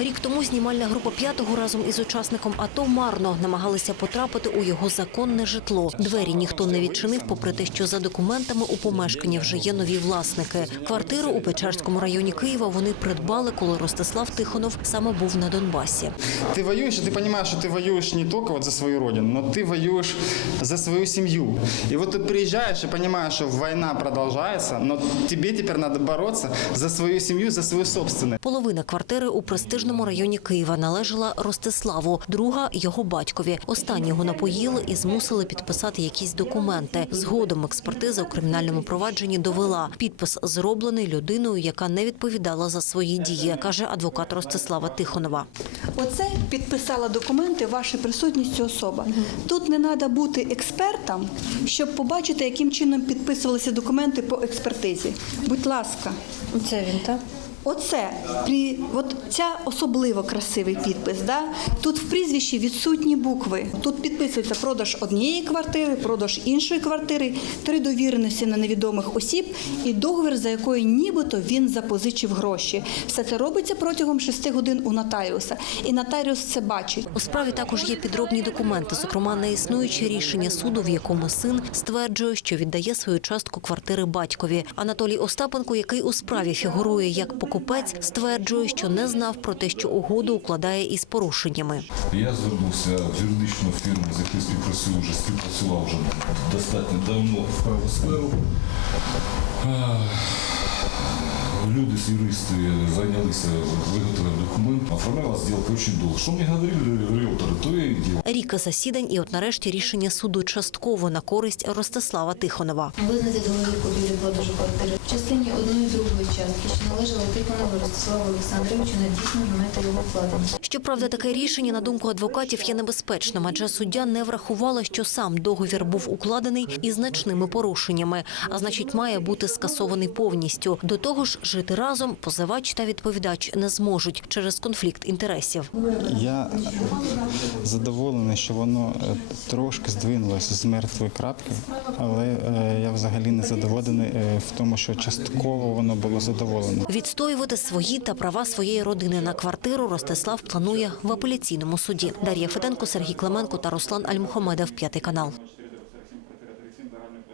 Рік тому знімальна група п'ятого разом із учасником АТО марно намагалися потрапити у його законне житло. Двері ніхто не відчинив, попри те, що за документами у помешканні вже є нові власники. Квартиру у Печерському районі Києва вони придбали, коли Ростислав Тихонов саме був на Донбасі. Ты воюешь, и ты понимаешь, что ты воюешь не только вот за свою родину, но ты воюешь за свою семью. И вот ты приезжаешь и понимаешь, что война продолжается, но тебе теперь надо бороться за свою семью, за свою собственную. Половина квартири у престижному районі Києва належала Ростиславу, друга його батькові. Останнього напоїли і змусили підписати якісь документи. Згодом експертиза у кримінальному провадженні довела підпис зроблений людиною, яка не відповідала за свої дії, каже адвокат Ростислава Тихонова. Оце підписала документи ваша присутністю особа. Тут не треба бути експертом, щоб побачити, яким чином підписувалися документи по експертизі. Будь ласка, Це він так. Оце от ця особливо красивий підпис. Да? Тут в прізвищі відсутні букви. Тут підписується продаж однієї квартири, продаж іншої квартири, три довіреності на невідомих осіб і договір, за якою нібито він запозичив гроші. Все це робиться протягом шести годин у нотаріуса, і нотаріус це бачить. У справі також є підробні документи, зокрема неіснуюче рішення суду, в якому син стверджує, що віддає свою частку квартири батькові. Анатолій Остапенко, який у справі фігурує як покупець, стверджує, що не знав про те, що угоду укладає із порушеннями. Я звернувся в юридичну фірму, з якою співпрацюю вже співпрацював вже достатньо давно в праву Люди з юристи зайнялися виготовленням документів. Оформляла сделку очень долго. Що мені говорили риэлторы, то я і делал. Рік засідань і от нарешті рішення суду частково на користь Ростислава Тихонова. Визнати договір купівлі-продажу квартири в частині одної другої частки, що належала Тихонову Ростиславу Олександровичу на дійсний момент його вкладення. Щоправда, таке рішення, на думку адвокатів, є небезпечним, адже суддя не врахувала, що сам договір був укладений із значними порушеннями, а значить, має бути скасований повністю. До того ж, жити разом позивач та відповідач не зможуть через конфлікт інтересів. Я задоволений, що воно е, трошки здвинулося з мертвої крапки, але е, я взагалі не задоволений е, в тому, що частково воно було задоволено. Відстоювати свої та права своєї родини на квартиру Ростислав планує в апеляційному суді. Дар'я Феденко, Сергій Клименко та Руслан Альмухомедов. П'ятий канал.